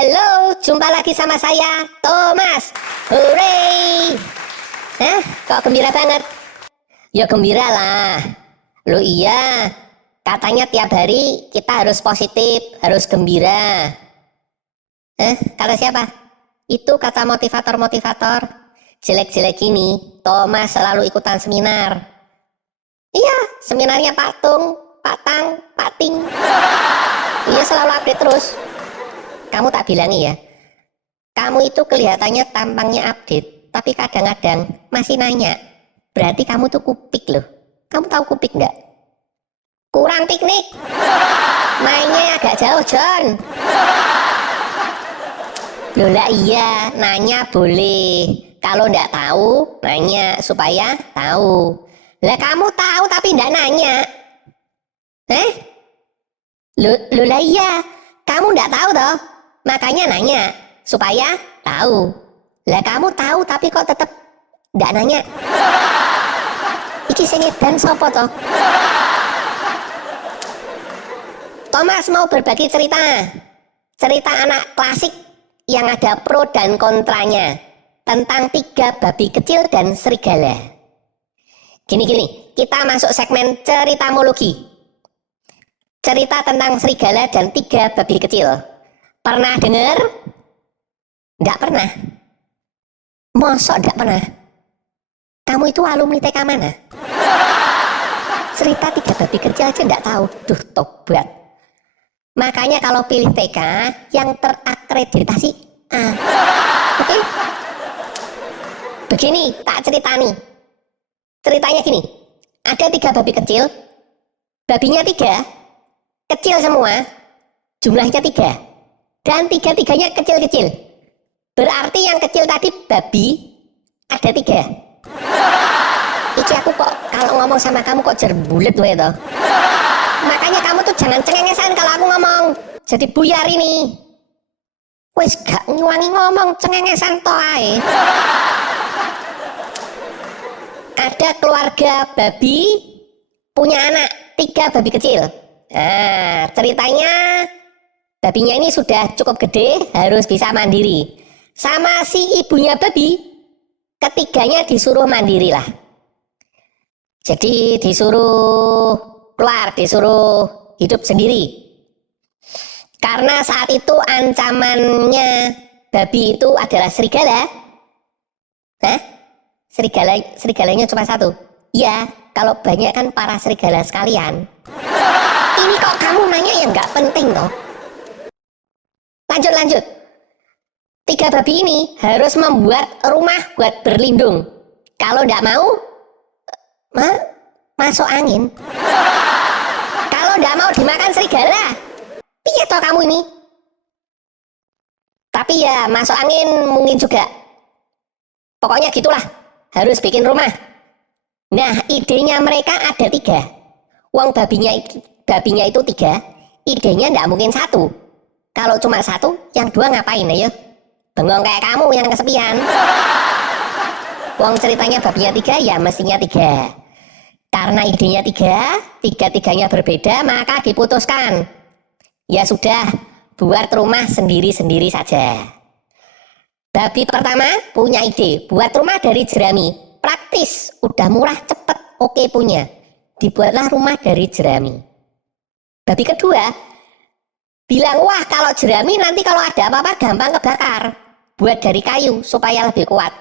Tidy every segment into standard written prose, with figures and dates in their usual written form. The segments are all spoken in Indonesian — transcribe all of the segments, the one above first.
Halo, jumpa lagi sama saya, Thomas. Hooray! Kok gembira banget? Ya gembira lah. Loh iya, katanya tiap hari kita harus positif, harus gembira. Kata siapa? Itu kata motivator-motivator. Jelek-jelek gini, Thomas selalu ikutan seminar. Iya, seminarnya Pak Tung, Pak Tang, Pak Ting. Iya, selalu update terus. Kamu tak bilangi ya, kamu itu kelihatannya tampangnya update, tapi kadang-kadang masih nanya. Berarti kamu tuh kupik loh. Kamu tahu kupik nggak? Kurang piknik. Mainnya agak jauh, John. Loh lah iya, nanya boleh. Kalau nggak tahu, nanya supaya tahu. Lah kamu tahu tapi nggak nanya. Loh lah iya, kamu nggak tahu toh. Makanya nanya supaya tahu. Lah kamu tahu tapi kok tetap nggak nanya. Iki sing edan sopo toh? Thomas mau berbagi cerita. Cerita anak klasik yang ada pro dan kontranya tentang 3 babi kecil dan serigala. Gini, kita masuk segmen ceritamologi. Cerita tentang serigala dan 3 babi kecil. Pernah dengar? Nggak pernah. Mosok nggak pernah? Kamu itu alumni TK mana? Cerita 3 babi kecil aja nggak tahu. Duh, tobat. Makanya kalau pilih TK yang terakreditasi A. Oke? Begini, tak cerita nih. Ceritanya gini. Ada 3 babi kecil. Babinya 3. Kecil semua. Jumlahnya 3. Dan 3-tiganya kecil-kecil. Berarti yang kecil tadi babi ada 3. Iki aku kok kalau ngomong sama kamu kok jerbulet wae toh. Makanya kamu tuh jangan cengengesan kalau aku ngomong. Jadi buyar ini. Wes gak nyuwangi ngomong, cengengesan toh ae. Ada keluarga babi punya anak 3 babi kecil. Nah, ceritanya babinya ini sudah cukup gede, harus bisa mandiri. Sama si ibunya babi, ketiganya disuruh mandiri lah. Jadi disuruh keluar, disuruh hidup sendiri. Karena saat itu ancamannya babi itu adalah serigala. Serigalanya cuma 1. Ya, kalau banyak kan para serigala sekalian. Ini kok kamu nanya yang nggak penting toh? Lanjut. 3 babi ini harus membuat rumah buat berlindung. Kalau nggak mau, masuk angin. Kalau nggak mau dimakan serigala, piye toh kamu ini? Tapi ya masuk angin mungkin juga. Pokoknya gitulah, harus bikin rumah. Nah, idenya mereka ada 3. Wong babinya itu 3, idenya nggak mungkin 1. Kalau cuma 1, yang 2 ngapain ya? Bengong kayak kamu yang kesepian. Wong ceritanya babinya 3, ya mestinya 3. Karena idenya 3, 3-tiganya berbeda, maka diputuskan. Ya sudah, buat rumah sendiri-sendiri saja. Babi pertama punya ide, buat rumah dari jerami. Praktis, udah murah, cepet, oke punya. Dibuatlah rumah dari jerami. Babi kedua bilang, wah kalau jerami nanti kalau ada apa-apa gampang kebakar. Buat dari kayu supaya lebih kuat.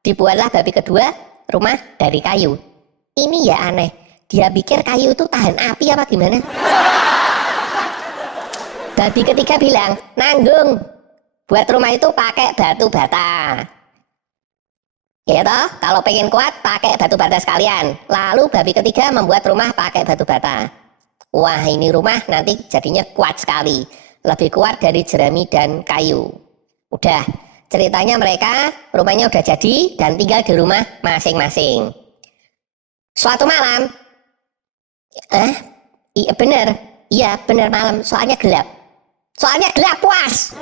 Dibuatlah babi kedua rumah dari kayu. Ini ya aneh, dia pikir kayu itu tahan api apa gimana? Babi ketiga bilang, nanggung. Buat rumah itu pakai batu bata. Ya toh, kalau pengen kuat pakai batu bata sekalian. Lalu babi ketiga membuat rumah pakai batu bata. Wah, ini rumah nanti jadinya kuat sekali. Lebih kuat dari jerami dan kayu. Udah, ceritanya mereka rumahnya udah jadi dan tinggal di rumah masing-masing. Suatu malam, iya bener malam, soalnya gelap. Puas.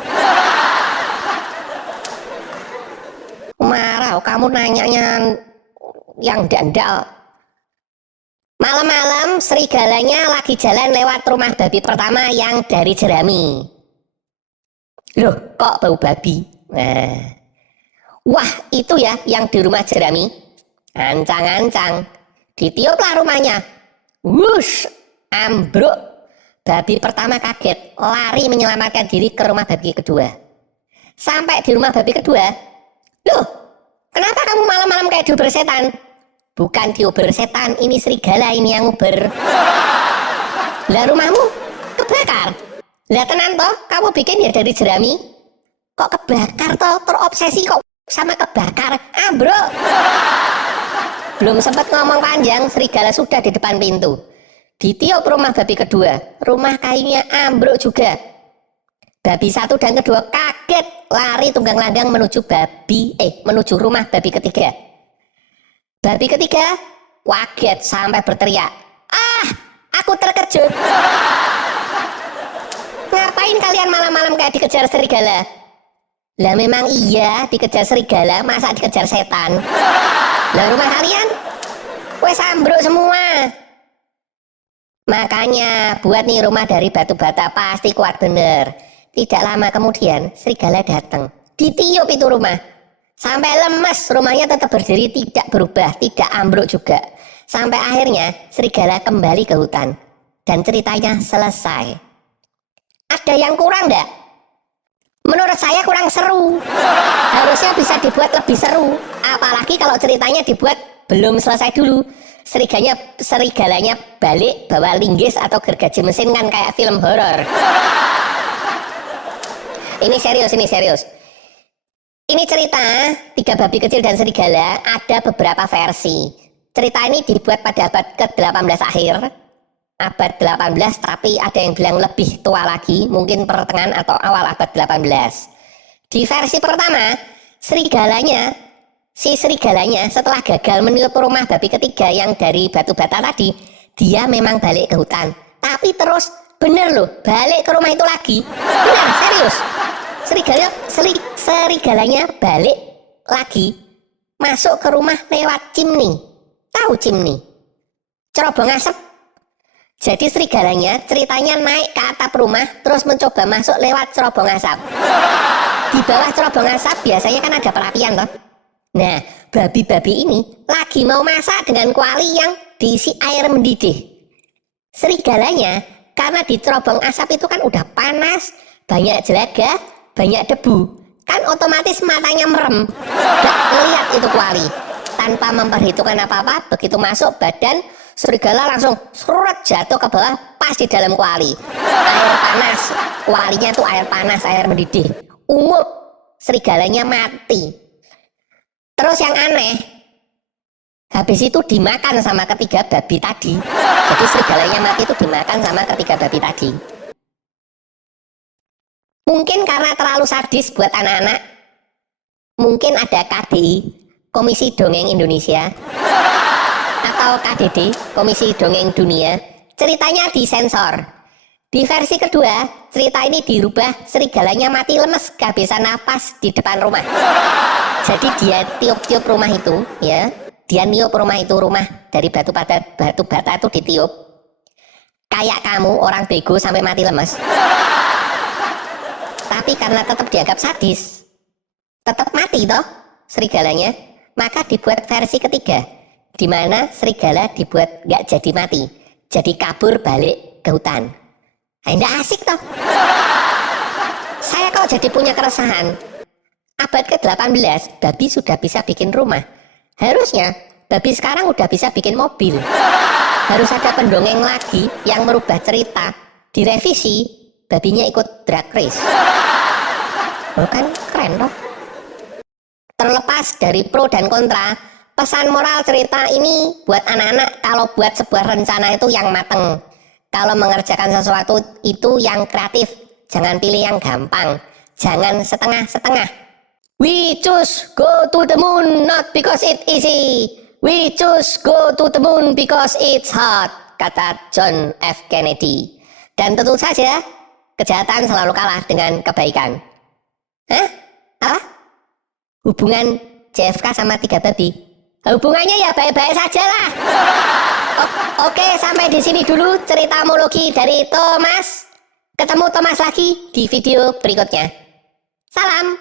Marah, kamu nanyanya yang dandal. Malam-malam serigalanya lagi jalan lewat rumah babi pertama yang dari jerami. Loh, kok bau babi? Nah, wah itu ya yang di rumah Jerami. Ancang-ancang. Ditiuplah rumahnya. Wush, ambruk. Babi pertama kaget, lari menyelamatkan diri ke rumah babi kedua. Sampai di rumah babi kedua, loh, kenapa kamu malam-malam kayak diuber setan? Bukan diuber setan, ini serigala ini yang uber. Lah rumahmu kebakar. Lah tenan toh, kamu bikin ya dari jerami? Kok kebakar toh, terobsesi kok sama kebakar, ambruk. Belum sempat ngomong panjang, serigala sudah di depan pintu. Ditiup rumah babi kedua, rumah kayunya ambruk juga. Babi satu dan kedua kaget, lari tunggang langgang menuju rumah babi ketiga. Babi ketiga kaget sampai berteriak, "Ah, aku terkejut. Ngapain kalian malam-malam kayak dikejar serigala?" Lah memang iya dikejar serigala, masa dikejar setan? Lah rumah kalian wes ambruk semua. Makanya buat nih rumah dari batu bata pasti kuat bener. Tidak lama kemudian serigala datang, ditiup itu rumah. Sampai lemes, rumahnya tetap berdiri, tidak berubah, tidak ambruk juga. Sampai akhirnya serigala kembali ke hutan dan ceritanya selesai. Ada yang kurang enggak? Menurut saya kurang seru. Harusnya bisa dibuat lebih seru. Apalagi kalau ceritanya dibuat belum selesai dulu. Serigalanya balik bawa linggis atau gergaji mesin kan kayak film horor. Ini serius. Ini cerita 3 babi kecil dan serigala, ada beberapa versi. Cerita ini dibuat pada abad ke-18 akhir. Abad 18, tapi ada yang bilang lebih tua lagi, mungkin pertengahan atau awal abad 18. Di versi pertama, si serigalanya setelah gagal meniup rumah babi ketiga yang dari batu bata tadi, dia memang balik ke hutan. Tapi terus bener loh, balik ke rumah itu lagi. Benar, serius. Serigalanya balik lagi, masuk ke rumah lewat chimney. Tahu chimney? Cerobong asap. Jadi serigalanya ceritanya naik ke atap rumah, terus mencoba masuk lewat cerobong asap. Di bawah cerobong asap biasanya kan ada perapian toh. Nah, babi-babi ini lagi mau masak dengan kuali yang diisi air mendidih. Serigalanya, karena di cerobong asap itu kan udah panas, banyak jelaga, banyak debu, kan otomatis matanya merem, gak ngeliat itu kuali. Tanpa memperhitungkan apa-apa, begitu masuk badan serigala langsung seret jatuh ke bawah pas di dalam kuali. Air panas, kualinya tuh air panas, air mendidih. Ungup, serigalanya mati. Terus yang aneh, habis itu dimakan sama ketiga babi tadi. Jadi serigalanya mati itu dimakan sama ketiga babi tadi. Mungkin karena terlalu sadis buat anak-anak. Mungkin ada KDI, Komisi Dongeng Indonesia, atau KDD, Komisi Dongeng Dunia, ceritanya disensor. Di versi kedua, cerita ini dirubah, serigalanya mati lemes kehabisan nafas di depan rumah. Jadi dia tiup-tiup rumah itu, ya, dia niup rumah itu, rumah dari batu bata itu ditiup. Kayak kamu orang bego sampai mati lemes. Tapi karena tetap dianggap sadis, tetap mati toh serigalanya, maka dibuat versi ketiga, di mana serigala dibuat nggak jadi mati, jadi kabur balik ke hutan. Nggak asik toh. Saya kalau jadi punya keresahan, abad ke-18 babi sudah bisa bikin rumah. Harusnya babi sekarang udah bisa bikin mobil. Harus ada pendongeng lagi yang merubah cerita, direvisi, babinya ikut drag race. Bukan keren toh. Terlepas dari pro dan kontra, pesan moral cerita ini buat anak-anak, kalau buat sebuah rencana itu yang mateng. Kalau mengerjakan sesuatu itu yang kreatif, jangan pilih yang gampang, jangan setengah-setengah. We choose go to the moon not because it's easy. We choose go to the moon because it's hot, kata John F. Kennedy. Dan tentu saja, kejahatan selalu kalah dengan kebaikan. Hah? Apa? Hubungan JFK sama 3 babi? Hubungannya ya baik-baik saja lah. Oke, sampai di sini dulu cerita Mologi dari Thomas. Ketemu Thomas lagi di video berikutnya. Salam.